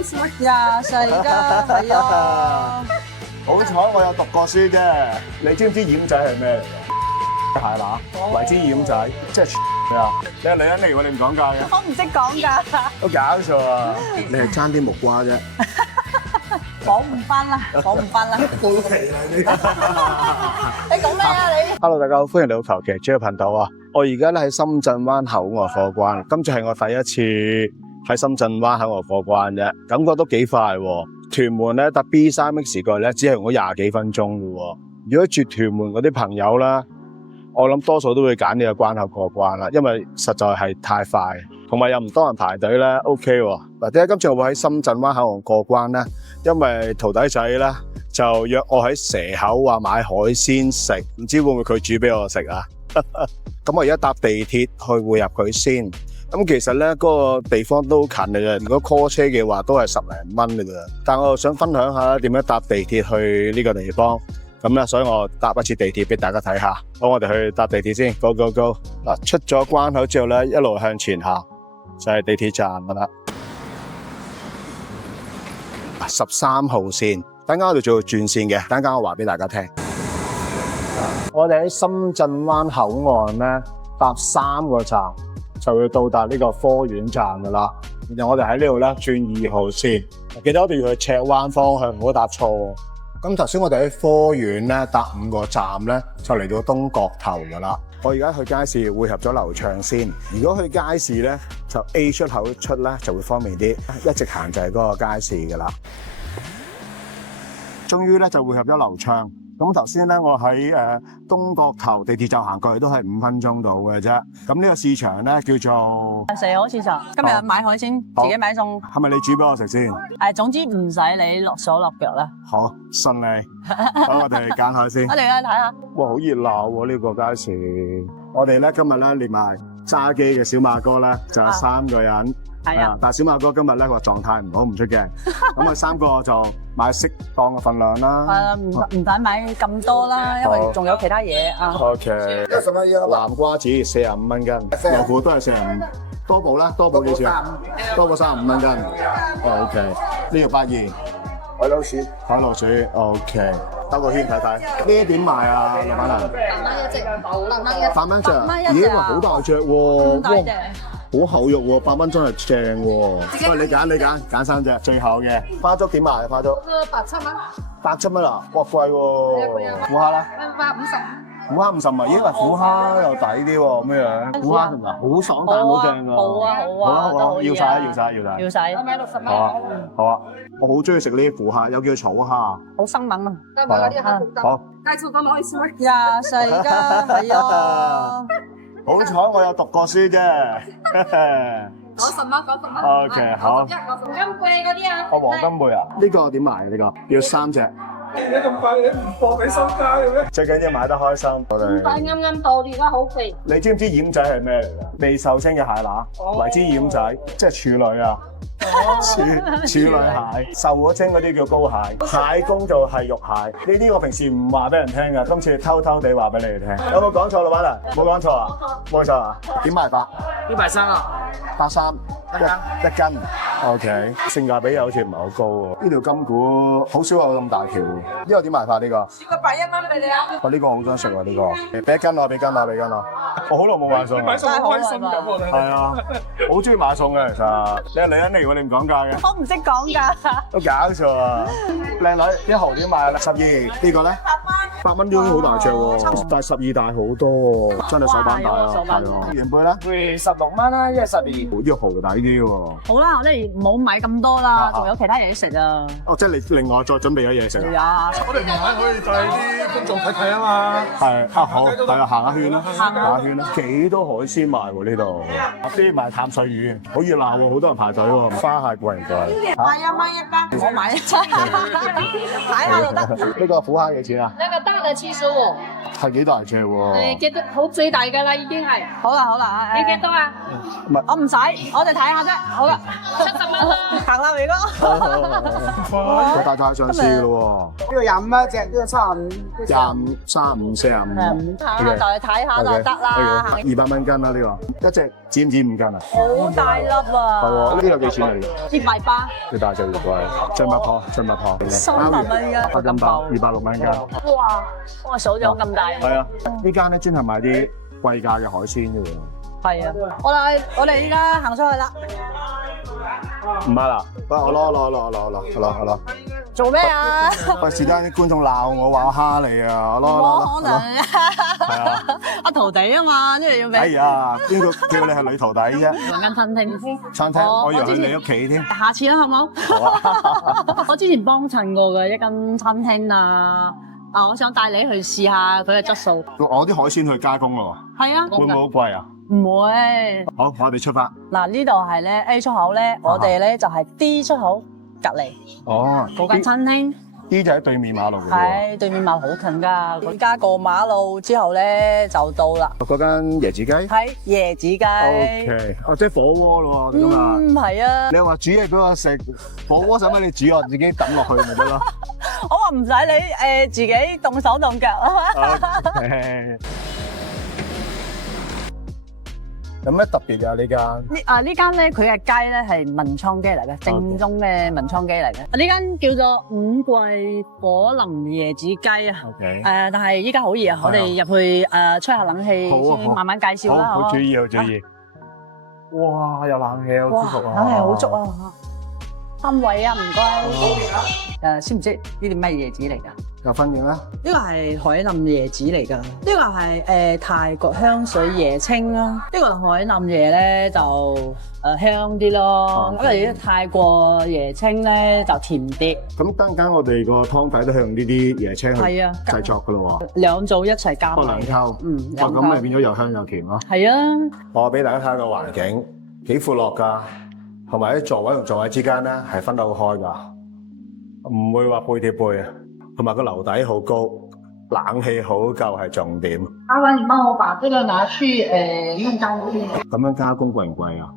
好意思咩？廿歲㗎，係啊！好彩我有讀過書啫。你知唔知奄仔係咩嚟嘅？係嘛？為之奄仔，即係啊！你係女人嚟喎，你唔講價嘅？我唔識講㗎，都搞錯啊！你係爭啲木瓜啫。講唔翻啦，講唔翻啦。報期啦你。你講咩啊你？ Hello， 大家好，歡迎嚟到求其 J 頻道啊！我而家咧喺深圳灣口岸貨關，今次係我第一次喺深圳灣口岸貨關啫，感覺都幾快喎。屯門咧搭 B3X 過去咧，只係用咗廿幾分鐘嘅喎。如果住屯門嗰啲朋友啦，我諗多數都會揀呢個關口過關啦，因為實在係太快，同埋又唔多人排隊咧 OK 喎。嗱，點解今次我會喺深圳灣口岸過關咧？因為徒弟仔咧就約我喺蛇口話買海鮮食，唔知會唔會佢煮俾我食啊？咁我而家搭地鐵去匯入佢先。咁其實咧嗰個地方都好近嘅啫，如果 call 車嘅話都係10零蚊嘅啫。但我又想分享下點樣搭地鐵去呢個地方。咁咧，所以我搭一次地鐵俾大家睇下。好，我哋去搭地鐵先 ，Go Go Go！嗱，出咗關口之後咧，一路向前行就係地鐵站噶啦。13號線，等間我哋做轉線嘅，等間我話俾大家聽。我哋喺深圳灣口岸咧搭3個站就會到達呢個科院站噶啦。然後我哋喺呢度咧轉2號線，記得我哋要去赤灣方向，唔好搭錯。咁頭先我哋喺科院咧搭5個站咧，就嚟到東角頭噶啦。我而家去街市匯合咗流暢先。如果去街市咧，就 A 出口出咧就會方便啲，一直行就係嗰個街市噶啦。終於咧就匯合咗流暢。咁頭先咧我喺東角頭地鐵站行過去都係5分鐘到嘅啫。咁呢個市場咧叫做蛇口市場，今日買海鮮，自己買餸。係咪你煮俾我食先？總之唔使你落手落腳啦。好，順利。好，我哋揀下先。我哋去睇下。哇，好熱鬧喎！呢個街市。我哋咧今日咧連埋揸機嘅小馬哥咧就有3個人。係啊。但係小馬哥今日咧個狀態唔好，唔出鏡。咁啊3個就買適當嘅份量啦。係啦，唔使買咁多啦，因為仲有其他嘢啊。OK。南瓜子45蚊斤，牛股都係45。多寶啦，多寶幾錢？多寶35蚊斤。OK。呢個82。海老鼠。海老鼠。OK。兜個圈睇睇。呢啲點賣啊，老闆娘？8蚊一隻。8蚊一隻。咦，哇，好大隻喎！大隻。好厚肉喎，8蚊真係正喎。喂，你揀3隻最厚嘅。花竹點賣啊？花竹87蚊。87蚊啊？哇，貴喎！虎蝦啦。虎蝦50啊？咦，話虎蝦又抵啲喎，咁樣。虎蝦同埋好爽彈，好正㗎。好啊，要晒。要晒。我買60蚊。好啊，我好中意食呢啲虎蝦，有叫草蝦。好生猛啊！得買嗰啲好。介紹咁唔好意思咩？廿歲㗎，係啊！好彩我有讀過書啫。90蚊，90蚊。OK， 好。黃金貝嗰啲啊。黃金貝啊？呢個點賣啊？呢個要3隻。你咁快你唔放你身家嘅咩？最緊要買得開心。五塊啱啱到，而家好肥。你知唔知奄仔係咩嚟㗎？未受精嘅蟹乸，為之奄仔，即係處女啊！處女蟹，受咗精嗰啲叫膏蟹，蟹公就係肉蟹。呢啲我平時唔話俾人聽㗎，今次偷偷地話俾你哋聽。有冇講錯老闆啊？冇講錯啊？冇錯啊？點賣法130啊？83一斤。OK， 性價比又好似唔係好高喎。呢條金股好少有咁大條。呢個點賣法呢個？試過81蚊俾你啊！我呢個好想食喎，呢個。俾一斤我，俾斤我。我好耐冇買餸。買餸好開心咁喎。係啊，我好中意買餸嘅其實。你係女人嚟喎，你唔講價嘅？我唔識講㗎。都搞錯啊！靚女，一毫點買12？呢個咧？8蚊都好大隻喎，但係12大好多喎，真係手板大啊！係啊，原貝咧16蚊啦，一係12。呢個蠔抵啲喎。好啦，我哋唔好買咁多啦，仲有其他嘢食啊。哦，即係你另外再準備咗嘢食啊？係啊。我哋唔係可以帶啲觀眾睇睇啊嘛。係啊，好，係啊，行下圈啦，行下圈啦，幾多海鮮賣喎呢度？啲賣淡水魚，好熱鬧喎，好多人排隊喎。花蟹貴唔貴？買1蚊一斤，我買一餐，睇下就得。呢個虎蝦幾錢啊？那個大的75。係幾大隻喎？幾多好最大㗎啦，已經係。好啦，你幾多啊？我唔使，我哋睇下啫。好啦，行啦，偉哥。佢帶太上市嘅咯呢個25蚊一隻，呢個35。喎，35、35、45。行下就去睇下就得啦。行200蚊斤啦呢個，一隻止唔止5斤啊？好大粒係啊！喎，呢個幾錢啊？呢個180，你大隻越貴，進物鋪，進物鋪。 300蚊一個金包260蚊斤。哇！我數咗咁大。係啊，呢間咧專係賣啲貴價嘅海鮮嘅喎。係啊，我哋依家行出去啦。唔係啦，不我攞。做咩啊？喂，時間啲觀眾鬧我話我蝦你啊，我攞。冇可能。係啊。我徒弟啊嘛，呢度要哎俾。呀，邊個叫你係女徒弟啫？揾間餐廳先。餐廳，哦我以為去我之前你屋企添。下次啦，好唔好？好啊。我之前幫襯過嘅一間餐廳啊，我想帶你去試下佢嘅質素。我啲海鮮去加工咯，係啊，會唔會好貴啊？唔會。好，我哋出發。嗱，呢度係咧 A 出口咧，我哋咧就係 D 出口隔離哦，嗰間餐廳，呢就喺對面馬路嘅喎。喺對面馬路好近㗎。而家過馬路之後咧就到啦，嗰間椰子雞。喺椰子雞。OK，哦，即係火鍋咯喎，咁啊。係啊，你話煮嘢俾我食，火鍋使乜你煮我自己抌落去咪得咯？我話唔使你自己動手動腳啊。有咩特別啊？呢間呢間咧，佢嘅雞咧係文創雞嚟嘅，正宗嘅文創雞嚟嘅。呢間叫做五桂火林椰子雞啊。 OK，但係依家好熱啊，我哋入去吹下冷氣先，慢慢介紹啦。好注意，好注意。哇，有冷氣，好舒服啊！冷氣好足啊！3位啊，唔該。知唔知呢啲咩椰子嚟㗎？有分嘅啦。呢個係海南椰子嚟㗎，呢個係泰國香水椰青啦。呢個海南椰咧就香啲咯，因為泰國椰青咧就甜啲。咁等間我哋個湯底都向呢啲椰青去係啊，製作㗎咯喎。兩組一齊加埋。兩溝。哇，兩咁咪溝。變咗又香又甜咯。係啊，我俾大家睇下個環境幾闊落㗎，同埋啲座位同座位之間咧係分得好開㗎，唔會話背貼背啊。同埋個樓底好高，冷氣好夠係重點。阿文，你幫我把這個拿去弄乾淨。咁樣加工貴唔貴啊？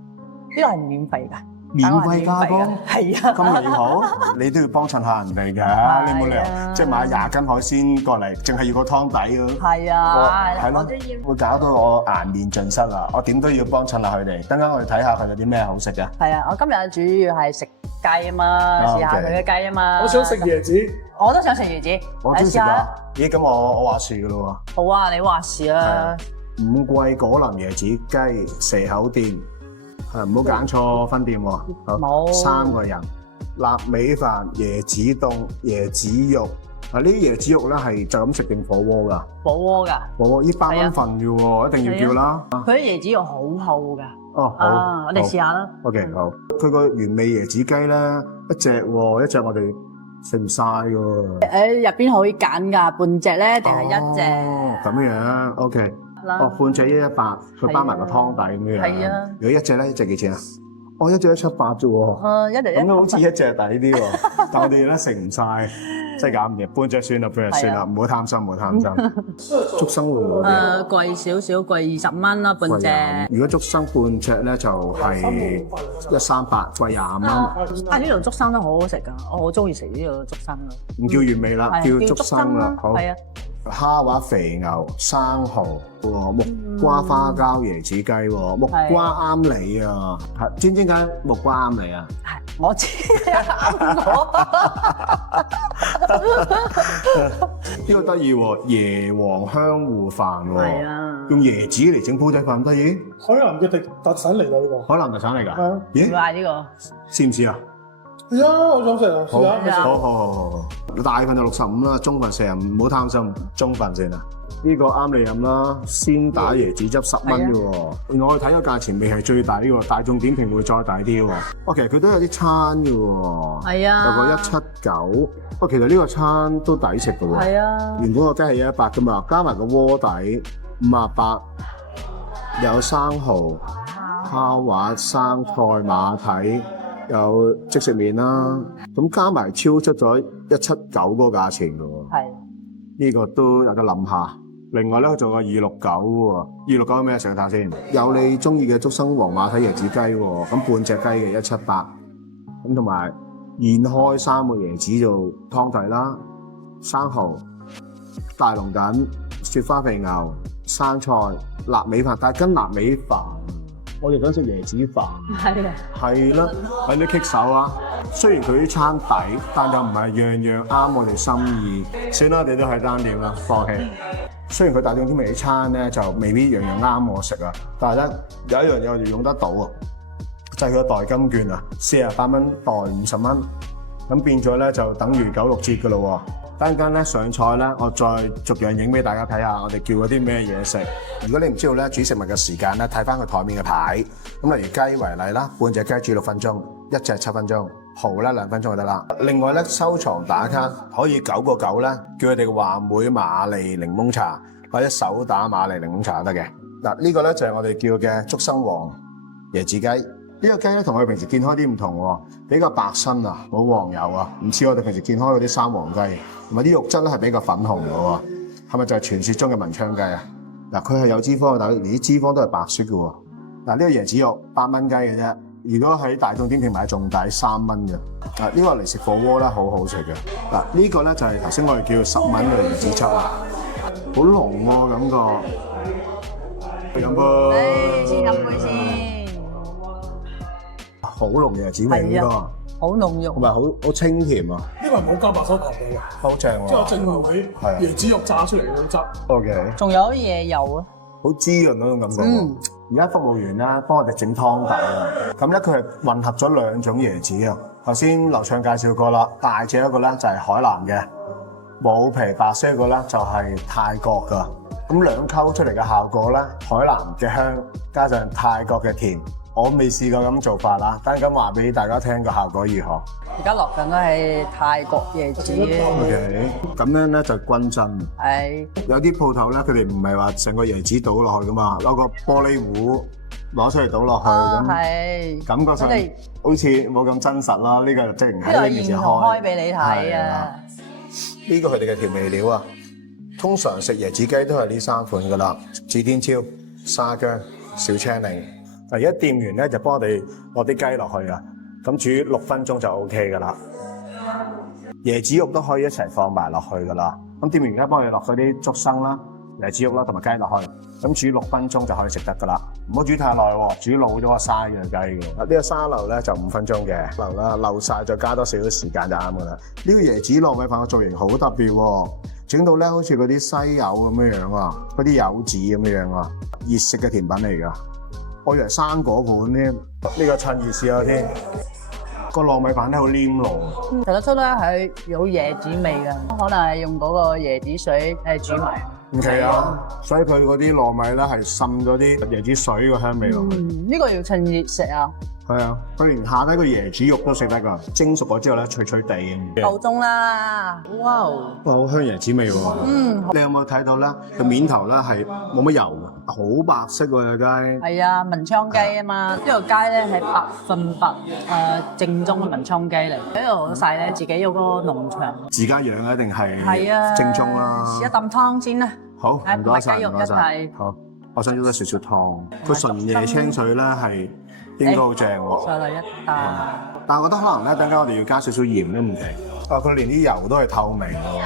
呢個係免費㗎。免費加工，係啊，咁你好，你都要幫襯下人哋㗎，你冇理由即係買20斤海鮮過嚟，淨係要個湯底㗎。係啊，係咯，會搞到我顏面盡失啊！我點都要幫襯下佢哋。等陣我哋睇下佢有啲咩好食嘅。係啊，我今日主要係食雞啊嘛，試下佢嘅雞啊嘛。我想食椰子，我都想食椰子，我中意食啊！咦，咁我話事㗎咯喎。好啊，你話事啦。五桂果林椰子雞蛇口店。唔好揀錯分店喎，冇3個人，臘味飯、椰子凍、椰子肉。呢啲椰子肉咧係就咁食定火鍋㗎？火鍋㗎。火鍋呢8蚊份嘅喎，一定要叫啦。佢啲椰子肉好厚㗎。哦，好。我哋試下啦。OK，好。佢個原味椰子雞咧，一隻喎，一隻我哋食唔晒㗎。入邊可以揀㗎，半隻咧定係一隻？哦，咁樣 OK。哦，半隻118，佢包埋個湯底咁樣。係啊。如果一隻咧，一隻幾錢啊？哦，一隻178啫喎。一隻咁都好似一隻抵啲喎，但我哋咧食唔晒，真係搞唔掂。半隻算啦，半隻算啦，唔好貪心，唔好貪心。竹笙會唔會啲？貴少少，貴20蚊啦，半隻。如果竹笙半隻咧就係138，貴25蚊。呢度竹笙都好好食㗎，我好中意食呢度竹笙啊。唔叫原味啦，叫竹笙啦。好。係啊。蝦滑肥牛、生蠔喎，木瓜花膠椰子雞喎，木瓜啱你啊！知唔知點解木瓜啱你啊？係，我知啱我。呢個得意喎，椰皇香芋飯喎，係啊，用椰子嚟整煲仔飯得意。海南嘅特產嚟啦呢個。海南特產嚟㗎？係啊。咦？嗌呢個？試唔試啊？係啊，我想食啊，試下。好。大份就65啦，中份45，唔好貪心，中份先啦。呢個啱你飲啦，鮮打椰子汁10蚊嘅喎。原來我哋睇個價錢未係最抵喎，大眾點評會再抵啲喎。其實佢都有啲餐嘅喎。係啊。有個179，其實呢個餐都抵食嘅喎。係啊。原本個雞係100㗎嘛，加埋個鍋底58，有生蠔、蝦滑、生菜、馬蹄。有即食麵啦，咁加埋超出咗179嗰個價錢嘅喎。係，呢個都有得諗下。另外咧，仲有269喎，269係咩？食下先。有你中意嘅竹笙皇馬蹄椰子雞喎，咁半隻雞嘅178，咁同埋現開3個椰子做湯底啦，生蠔、大龍躉、雪花肥牛、生菜、臘味飯，但係跟臘味飯，我哋想食椰子飯。係啊，係啦，有啲棘手啊！雖然佢啲餐抵，但又唔係樣樣啱我哋心意。算啦，我哋都係單點啦，放棄。雖然佢大眾點評啲餐咧就未必樣樣啱我食啊，但係咧有一樣嘢我哋用得到啊，就係佢個代金券啊，48蚊代50蚊，咁變咗咧就等於96折㗎咯喎。陣間咧上菜咧，我再逐樣影俾大家睇下，我哋叫嗰啲咩嘢食。如果你唔知道咧煮食物嘅時間咧，睇翻佢台面嘅牌。咁例如雞為例啦，半隻雞煮6分鐘，一隻7分鐘，蠔咧2分鐘就得啦。另外咧收藏打卡可以9個9咧，叫佢哋話梅馬利檸檬茶或者手打馬利檸檬茶都得嘅。嗱呢個咧就係我哋叫嘅竹笙黃椰子雞。呢個雞咧同我哋平時見開啲唔同喎，比較白身啊，冇黃油啊，唔似我哋平時見開嗰啲生黃雞，同埋啲肉質咧係比較粉紅嘅喎，係咪就係傳説中嘅文昌雞啊？嗱，佢係有脂肪嘅，但係啲脂肪都係白色嘅喎。嗱，呢個椰子肉8蚊雞嘅啫，如果喺大眾點評買仲抵3蚊嘅。嗱，呢個嚟食火鍋咧好好食嘅。嗱，呢個咧就係頭先我哋叫10蚊嘅椰子汁啊，好濃喎感覺。飲杯。先飲杯先。好濃嘅椰子味呢個，好濃郁，同埋好清甜啊！呢個係冇加白手糖嘅，好正喎！即係正係佢椰子肉炸出嚟嗰種汁。OK，仲有椰油啊，好滋潤嗰種感覺。而家服務員咧幫我哋整湯底啊，咁咧佢係混合咗2種椰子啊。頭先劉暢介紹過啦，大隻一個咧就係海南嘅，冇皮白色一個咧就係泰國噶。咁兩溝出嚟嘅效果咧，海南嘅香加上泰國嘅甜。我未試過咁做法啦，等陣話俾大家聽個效果如何。而家落緊都係泰國椰子。OK， 咁樣咧就均真。係。有啲鋪頭咧，佢哋唔係話成個椰子倒落去噶嘛，攞個玻璃壺攞出嚟倒落去咁，係。感覺上好似冇咁真實啦。呢個就即係喺你面前開俾你睇啊！呢個佢哋嘅調味料啊，通常食椰子雞都係呢3款噶啦：指天椒、沙薑、小青檸。而家店員咧就幫我哋落啲雞落去啊，咁煮6分鐘就 OK 噶啦。椰子肉都可以一齊放埋落去噶啦。咁店員而家幫我哋落咗啲竹笙啦、椰子肉啦同埋雞落去，咁煮6分鐘就可以食得噶啦。唔好煮太耐喎，煮老咗個嘥嘅雞嘅。呢個沙漏咧就5分鐘嘅漏啦，漏晒再加多少少時間就啱噶啦。呢個椰子糯米飯嘅造型好特別喎，整到咧好似嗰啲西柚咁樣啊，嗰啲柚子咁樣啊，熱食嘅甜品嚟㗎。我以為生果盤添，呢個趁熱試下先。個糯米飯咧好黏糯，睇得出咧係有椰子味嘅，可能係用嗰個椰子水煮埋。OK 啊，所以佢嗰啲糯米咧係滲咗啲椰子水個香味落去。呢個要趁熱食啊！係啊，佢連下低個椰子肉都食得㗎，蒸熟咗之後咧脆脆地咁。夠鐘啦！哇！好香椰子味喎。你有冇睇到咧？個面頭咧係冇乜油，好白色喎隻雞。係啊，文昌雞啊嘛，呢個雞咧係100%正宗嘅文昌雞嚟。喺度老細咧自己有嗰個農場。自家養啊，定係正宗啦？試一啖湯先啦。好，唔該晒，唔該晒。好，我想要多少少湯。佢純椰青水咧係應該好正喎。再嚟一啖。但係我覺得可能咧，等間我哋要加少少鹽都唔奇。佢連啲油都係透明喎。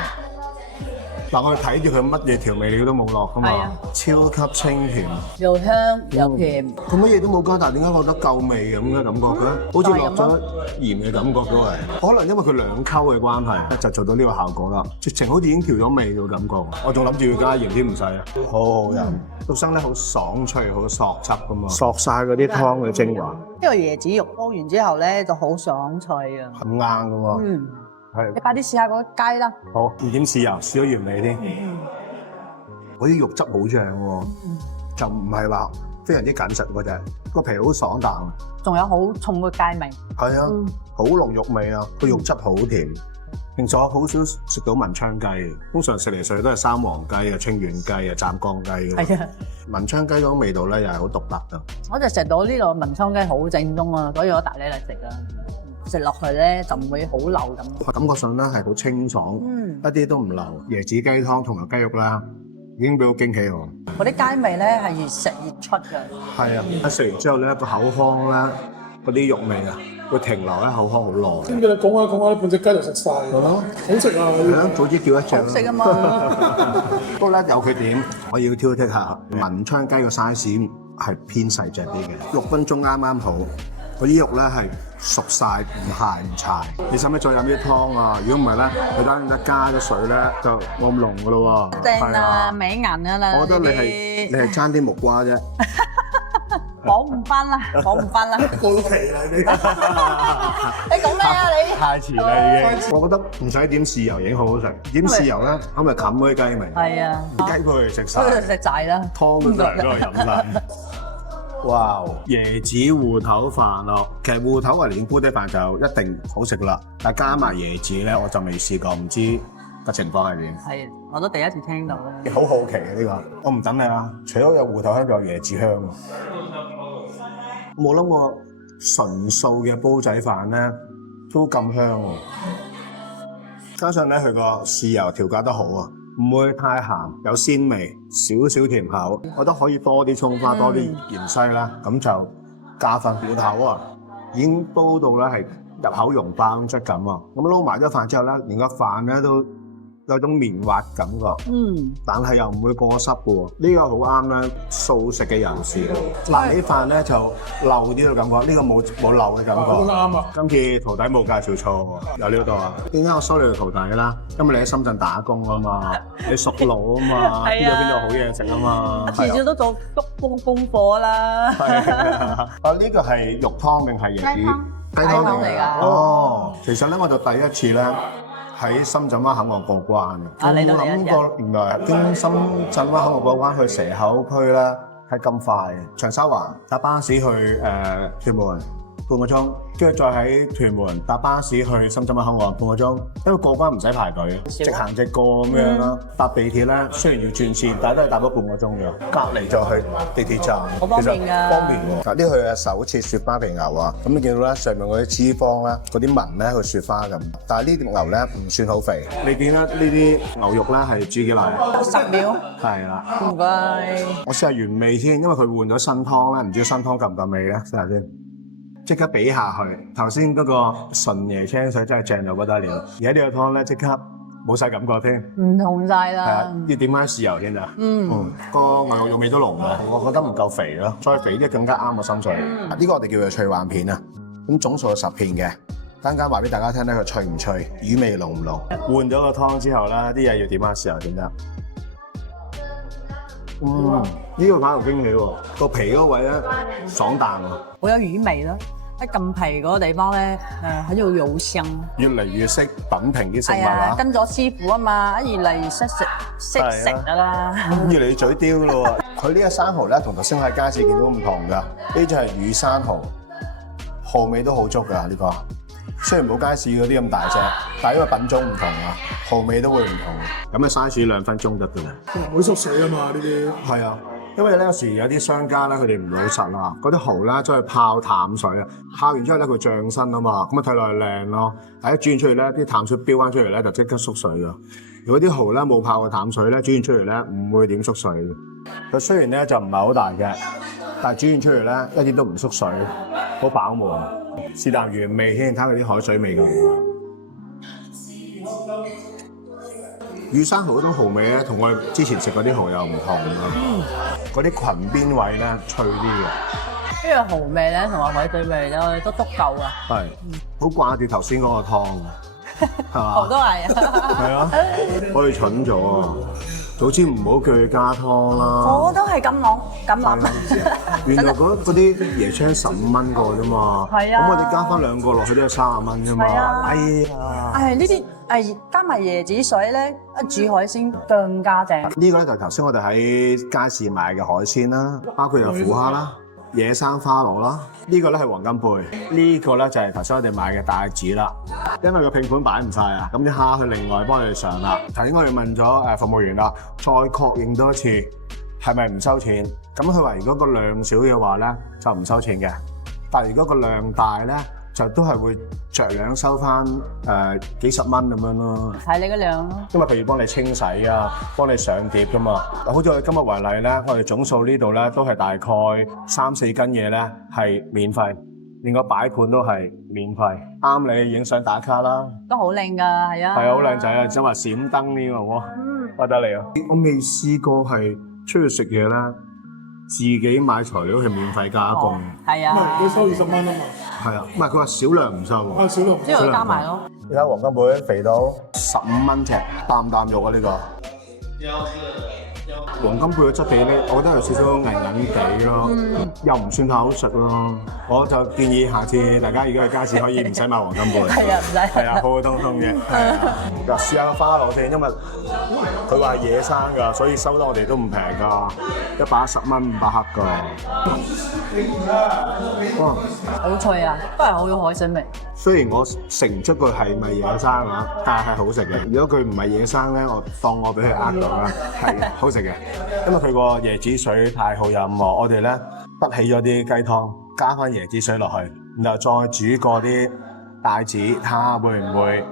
嗱，我哋睇住佢乜嘢調味料都冇落㗎嘛，超級清甜，又香又甜。佢乜嘢都冇加，但係點解覺得夠味咁嘅感覺嘅？好似落咗鹽嘅感覺都係。可能因為佢兩溝嘅關係，就做到呢個效果啦。直情好似已經調咗味嘅感覺。我仲諗住要加鹽添，唔使啊，好好飲。竹笙咧好爽脆，好索汁㗎嘛，索晒嗰啲湯嘅精華。因為椰子肉煲完之後咧就好爽脆啊，咁硬㗎喎。你快啲試下嗰雞啦！好，唔點豉油，試咗原味添。嗰啲肉汁好正喎，就唔係話非常之緊實嗰隻，個皮好爽彈。仲有好重嘅芥味。係啊，好濃肉味啊，個肉汁好甜。平時我好少食到文昌雞，通常食嚟食去都係生黃雞啊、清遠雞啊、湛江雞。係啊，文昌雞嗰種味道咧又係好獨特㗎。我就食到呢個文昌雞好正宗啊，所以我帶你嚟食啊。食落去咧就唔會好流咁，感覺上咧係好清爽，一啲都唔流。椰子雞湯同埋雞肉啦，已經俾我驚喜我。嗰啲雞味咧係越食越出嘅。係啊，食完之後咧個口腔咧嗰啲肉味啊，會停留喺口腔好耐。知唔知你講下講下，半隻雞就食晒㗎啦，好食啊！係啊，早知叫一隻啦。好食啊嘛！不過咧有缺點，我要挑剔下，文昌雞個 size 係偏細隻啲嘅，6分鐘啱啱好。嗰啲肉咧係熟晒，唔鹹唔柴。你使唔使再飲啲湯啊？如果唔係咧，你等一加咗水咧就冇咁濃噶咯喎。正啊，美顏噶啦。我覺得你係爭啲木瓜啫。講唔翻啦，講唔翻啦。過到期啦你。你講咩啊你？太遲啦已經。我覺得唔使點豉油已經好好食，點豉油咧咁咪冚嗰啲雞味。係啊，雞佢哋食晒，食晒啦，湯都嚟咗嚟飲晒。哇！椰子芋頭飯咯，其實芋頭啊連煲底飯就一定好食啦，但加埋椰子咧我就未試過，唔知個情況係點。係，我都第一次聽到咧。好好奇嘅呢個，我唔等你啊！除咗有芋頭香，仲有椰子香。我冇諗過純素嘅煲仔飯咧都咁香喎，加上咧佢個豉油調教得好啊，唔會太鹹，有鮮味，少少甜口，我覺得可以多啲葱花，多啲芫茜啦，咁就加份芋頭啊，已經煲到咧係入口溶爆咁質感啊！咁撈埋咗飯之後咧，連個飯咧都有種綿滑感覺，但係又唔會過濕嘅喎，呢個好啱咧素食嘅人士。嗱，呢飯咧就漏啲嘅感覺，呢個冇漏嘅感覺。好啱啊！今次徒弟冇介紹錯喎，有料到啊！點解我收你做徒弟啦？因為你喺深圳打工啊嘛，你熟路啊嘛，邊度好嘢食啊嘛，遲早都做足功課啦。啊，呢個係肉湯定係椰子？雞湯嚟㗎。哦，其實咧我就第一次咧。喺深圳灣口岸過關嘅，冇諗過原來經深圳灣口岸過關去蛇口區咧係咁快嘅。長沙灣搭巴士去屯門半個鐘，跟住再喺屯門搭巴士去深圳灣口岸半個鐘，因為過關唔使排隊，直行直過咁樣啦。搭地鐵咧雖然要轉線，但係都係搭咗半個鐘嘅。隔離就去地鐵站，好方便㗎，方便喎。嗱，呢佢嘅手切雪花皮牛啊，咁你見到咧上面嗰啲脂肪咧，嗰啲紋咧，好似雪花咁。但係呢條牛咧唔算好肥。你見得呢啲牛肉咧係煮幾耐？10秒。係啦。唔該。我試下原味先，因為佢換咗新湯咧，唔知新湯夠唔夠味咧？試下先。即刻比下去，頭先嗰個純椰青水真係正到不得了，而家呢個湯咧即刻冇晒感覺添，唔同晒啦。係啊，要點翻豉油先啊。個牛肉肉味都濃嘅，我覺得唔夠肥咯，再肥啲更加啱我心水。呢個我哋叫做脆環片啊，咁總數有10片嘅，等間話俾大家聽咧，佢脆唔脆，魚味濃唔濃。換咗個湯之後咧，啲嘢要點翻豉油先得。呢個反而驚喜喎，個皮嗰位咧爽彈喎，好有魚味咯。喺撳皮嗰個地方咧，喺度有香。越嚟越識品評啲食物啦。跟咗師傅啊嘛，越嚟越識食㗎啦。越嚟越嘴刁咯喎。佢呢個生蠔咧，同頭先喺街市見到唔同㗎。呢就係乳生蠔，蠔味都好足㗎呢個。雖然冇街市嗰啲咁大隻，但係因為品種唔同啊，蠔味都會唔同。咁啊嘥水2分鐘得㗎啦。唔會縮水啊嘛呢啲。係啊。因為咧有時有啲商家咧佢哋唔老實啊，嗰啲蠔咧將佢泡淡水啊，泡完之後咧佢漲身啊嘛，咁啊睇落去靚咯，但係一轉出嚟咧啲淡水飆翻出嚟咧就即刻縮水㗎。如果啲蠔咧冇泡過淡水咧，轉完出嚟咧唔會點縮水嘅。佢雖然咧就唔係好大嘅，但係轉完出嚟咧一啲都唔縮水，好飽滿。是但原味先，睇佢啲海水味咁。乳生蠔嗰種蠔味咧，同我哋之前食嗰啲蠔又唔同嘅，嗰啲裙邊位咧脆啲嘅。呢個蠔味咧同埋海水味咧都足夠啊。係，好掛住頭先嗰個湯，係嘛？蠔都係啊。係啊，我哋蠢咗啊！早知唔好叫佢加湯啦。我都係咁諗。原來嗰啲椰青15蚊個啫嘛。係啊。咁我哋加翻2個落去都係30蚊啫嘛。係啊。哎呀。呢啲。加埋椰子水咧，煮海鮮更加正。呢個咧就係頭先我哋喺街市買嘅海鮮啦，包括有虎蝦啦、野生花螺啦。呢個咧係黃金貝，呢個咧就係頭先我哋買嘅帶子啦。因為個拼盤擺唔晒啊，咁啲蝦佢另外幫你哋上啦。頭先我哋問咗服務員啦，再確認多一次係咪唔收錢？咁佢話如果個量少嘅話咧就唔收錢嘅，但係如果個量大咧，就都係會着量收翻幾十蚊咁樣咯。睇你嘅量咯。因為譬如幫你清洗啊，幫你上碟噶嘛。嗱，好似我哋今日為例咧，我哋總數呢度咧都係大概3-4斤嘢咧係免費連個擺盤都係免費，啱你影相打卡啦。都好靚㗎，係啊。係啊，好靚仔啊！想話閃燈呢個喎，不得了。我未試過係出去食嘢啦，自己買材料係免費加工。係唔係啊。你收20蚊啊嘛，係啊，唔係佢話少量唔收喎。啊少量之後加埋咯。你睇黃金貝肥到15蚊尺，啖啖肉啊呢個。黃金貝嘅質地咧，我覺得有少少韌韌地咯，又唔算太好食咯。我就建議下次大家如果去街市可以唔使買黃金貝，係啊，唔使。係啊，普普通通嘅。係啊，嗱試下個花螺先，因為佢話係野生㗎，所以收得我哋都唔平㗎，110蚊500克㗎。哇！好脆啊，都係好有海鮮味。雖然我食唔出佢係咪野生啊，但係好食嘅。如果佢唔係野生咧，我當我俾佢呃到啦，係好食嘅。因為佢個椰子水太好飲喎，我哋咧滗起咗啲雞湯，加翻椰子水落去，然後再煮過啲帶子，睇下會唔會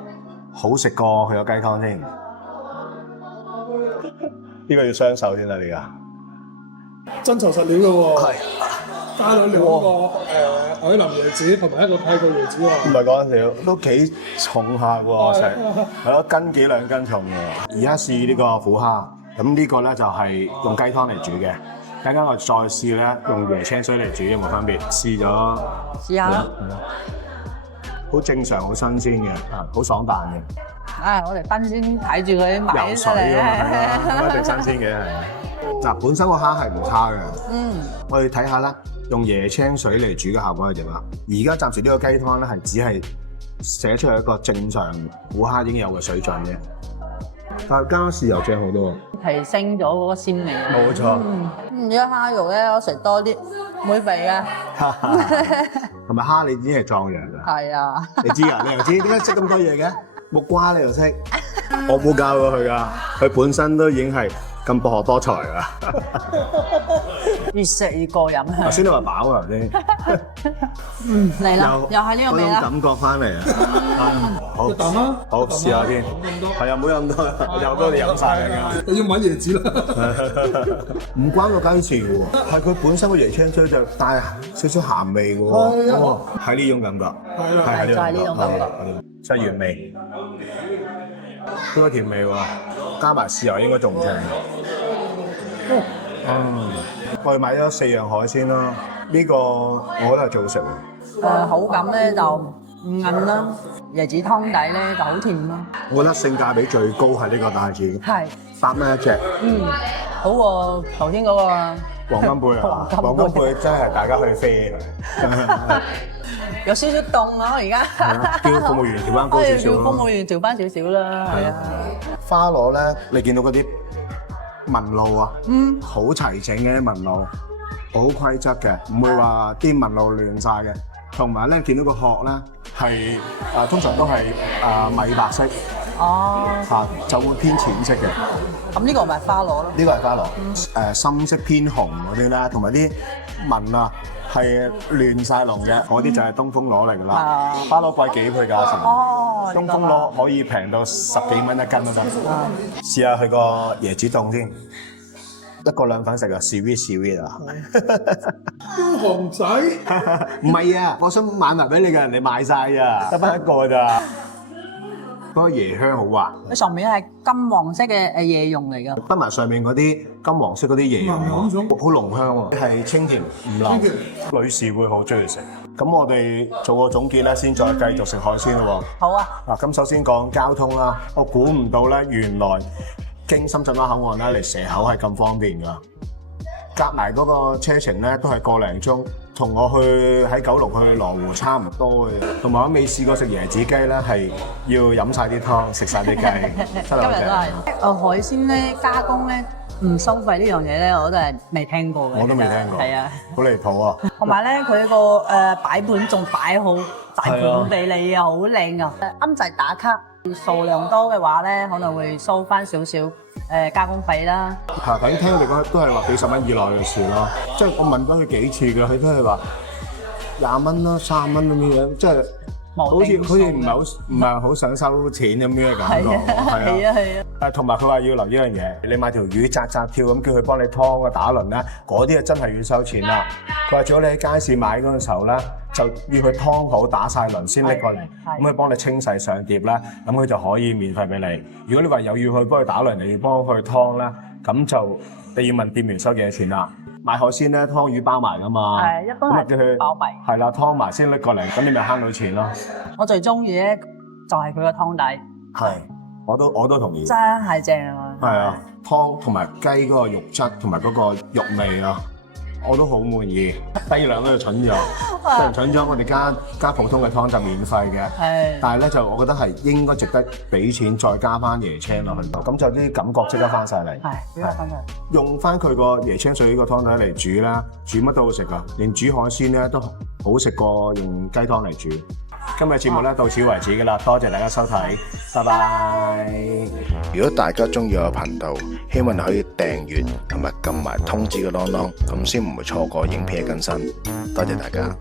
好食過佢個雞湯先。呢個要雙手先啦，你㗎。真材實料嘅喎，係加咗2個海南椰子同埋一個泰國椰子唔喎。係講笑，都幾重下喎，成係咯斤幾兩斤重喎。而家試呢個虎蝦，咁呢個咧就係用雞湯嚟煮嘅。等間我再試咧用椰青水嚟煮，有冇分別？試咗試下啦。好正常，好新鮮嘅，好爽彈嘅。啊，我哋新鮮睇住佢買游出嚟水啊嘛，係啊，咁一定新鮮嘅係。嗱，本身個蝦係唔差嘅。我哋睇下啦，用椰青水嚟煮嘅效果係點啊？而家暫時呢個雞湯咧係只係寫出嚟一個正常虎蝦應有嘅水準嘅，但係加豉油正好多。提升咗嗰個鮮味啊。冇錯。而家蝦肉咧，我食多啲會肥啊。同埋蝦你已經係壯陽㗎。係啊。你知㗎？你又知點解識咁多嘢嘅？木瓜你又識？我冇教過佢㗎，佢本身都已經係咁博學多才㗎。越食越過癮啊！頭先你話飽啊頭先。嚟啦，又係呢個味啦。嗰種感覺翻嚟啊！好，一啖啦，好試下先。係啊，唔好飲多，有多你飲晒㗎。你要買椰子啦。唔關個雞事喎，係佢本身個椰青水就帶少少鹹味嘅喎。係啊，係呢種感覺。係啦，係就係呢種感覺。即係原味，應該甜味喎，加埋豉油應該仲正。我哋買咗4樣海鮮啦，呢個我覺得係最好食喎。口感咧就唔韌啦，椰子湯底咧就好甜咯。我覺得性價比最高係呢個帶子係。 ，8蚊一隻。好過頭先嗰個黃金貝啊！黃金貝真係大家可以飛佢。有少少凍啊！而家叫服務員調翻高少少叫服務員調翻少少啦，係啊。花螺咧，你見到嗰啲紋路啊，好齊整嘅紋路，好規則嘅，唔會話啲紋路亂晒嘅。同埋咧，見到個殼咧係通常都係米白色哦，就會偏淺色嘅。咁呢個咪花螺咯？呢個係花螺，深色偏紅嗰啲啦，同埋啲紋啊係亂晒龍嘅，嗰啲就係東風螺嚟㗎啦。花螺貴幾倍價錢？哦，東風螺可以平到10幾蚊一斤都得。試下佢個椰子凍先，一個兩粉食啊 ，sweet 啊！熊仔，唔係啊，我想買埋俾你嘅人哋買晒啊，得翻一個咋。嗰個椰香好滑，佢上面係金黃色嘅椰蓉嚟㗎。得埋上面嗰啲金黃色嗰啲椰蓉，好濃香喎，係清甜唔流。女士會好中意食。咁我哋做個總結咧，先再繼續食海鮮咯喎。好啊。嗱，咁首先講交通啦，我估唔到咧，原來經深圳灣口岸咧嚟蛇口係咁方便㗎。夾埋嗰個車程咧都係個零鐘，同我去喺九龍去羅湖差唔多嘅。同埋我未試過食椰子雞咧，係要飲晒啲湯，食晒啲雞，真係好今日都係。海鮮咧加工咧唔收費呢樣嘢咧，我都係未聽過嘅。我都未聽過。係啊。好離譜啊！同埋咧，佢個擺盤仲擺好大盤俾你啊，好靚啊！啱滯打卡，數量多嘅話咧，可能會收翻少少加工費啦。係，頭先聽佢哋講都係話幾十蚊以內嘅事咯。即係我問咗佢幾次嘅，佢都係話20蚊啦、30蚊咁樣，即係好似唔係好想收錢咁樣嘅感覺。係啊。同埋佢話要留意一樣嘢，你買條魚扎扎跳咁叫佢幫你劏啊打輪啦，嗰啲啊真係要收錢啦。佢話如果你喺街市買嗰陣時候咧，就要佢湯好打晒輪先拎過嚟，咁佢幫你清洗上碟啦，咁佢就可以免費俾你。如果你話又要去幫佢打輪，又要幫佢湯咧，咁就你要問店員收幾多錢啦。買海鮮咧，湯魚包埋噶嘛，係一般係叫佢包埋。係啦，湯埋先拎過嚟，咁你咪慳到錢咯。我最中意咧就係佢個湯底，係，我都同意。真係正啊！係啊，湯同埋雞嗰個肉質同埋嗰個肉味啊，我都好滿意。低兩都就蠢咗，雖然蠢咗，我哋加普通嘅湯就免費嘅。係，但係咧就我覺得係應該值得俾錢再加翻椰青落去，咁就啲感覺即刻翻晒嚟。係，比較分享。用翻佢個椰青水呢個湯底嚟煮啦，煮乜都好食噶，連煮海鮮咧都好食過用雞湯嚟煮。今日節目咧到此為止㗎啦，多謝大家收睇，拜拜。如果大家中意我頻道，希望你可以訂閱同埋撳埋通知嘅啷啷，咁先唔會錯過影片嘅更新。多謝大家。